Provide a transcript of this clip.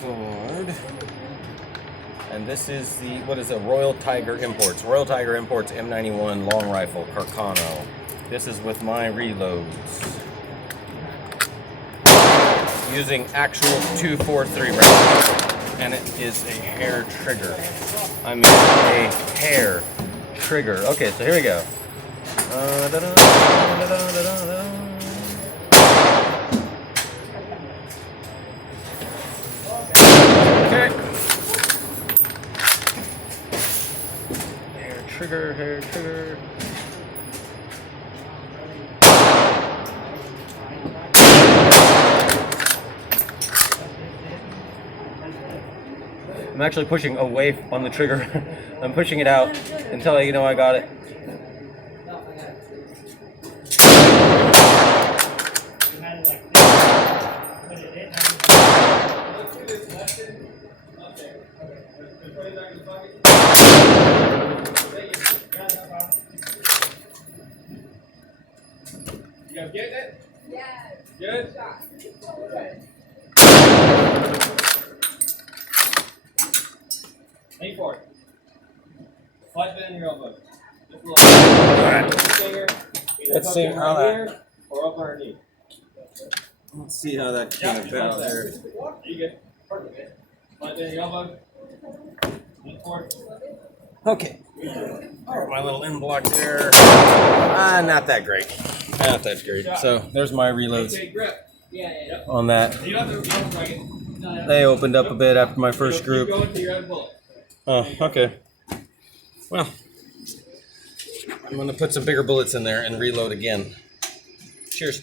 cord. And this is the, what is it, Royal Tiger Imports. Royal Tiger Imports M91 Long Rifle Carcano. This is with my reloads. Using actual 243 rounds. And it is a hair trigger. I mean a hair trigger. Okay, so here we go. Okay. Hair trigger, hair trigger. I'm actually pushing away on the trigger. I'm pushing it out until I know I got it. You guys getting it? Yeah. Good? Lean forward. Slide it in your elbow. Just a little. Alright. Finger, Let's see how that. Or up underneath. Let's see how that came about here. You good? Perfect. Slide it in your elbow. Lean forward. Okay. My little in block there. Not that great. Not that great. So there's my reloads Okay, grip. Yeah. on that. You don't have to drag it. They opened up a bit after my first Keep group. going till you're out of bullet. Oh, okay. Well, I'm gonna put some bigger bullets in there and reload again. Cheers.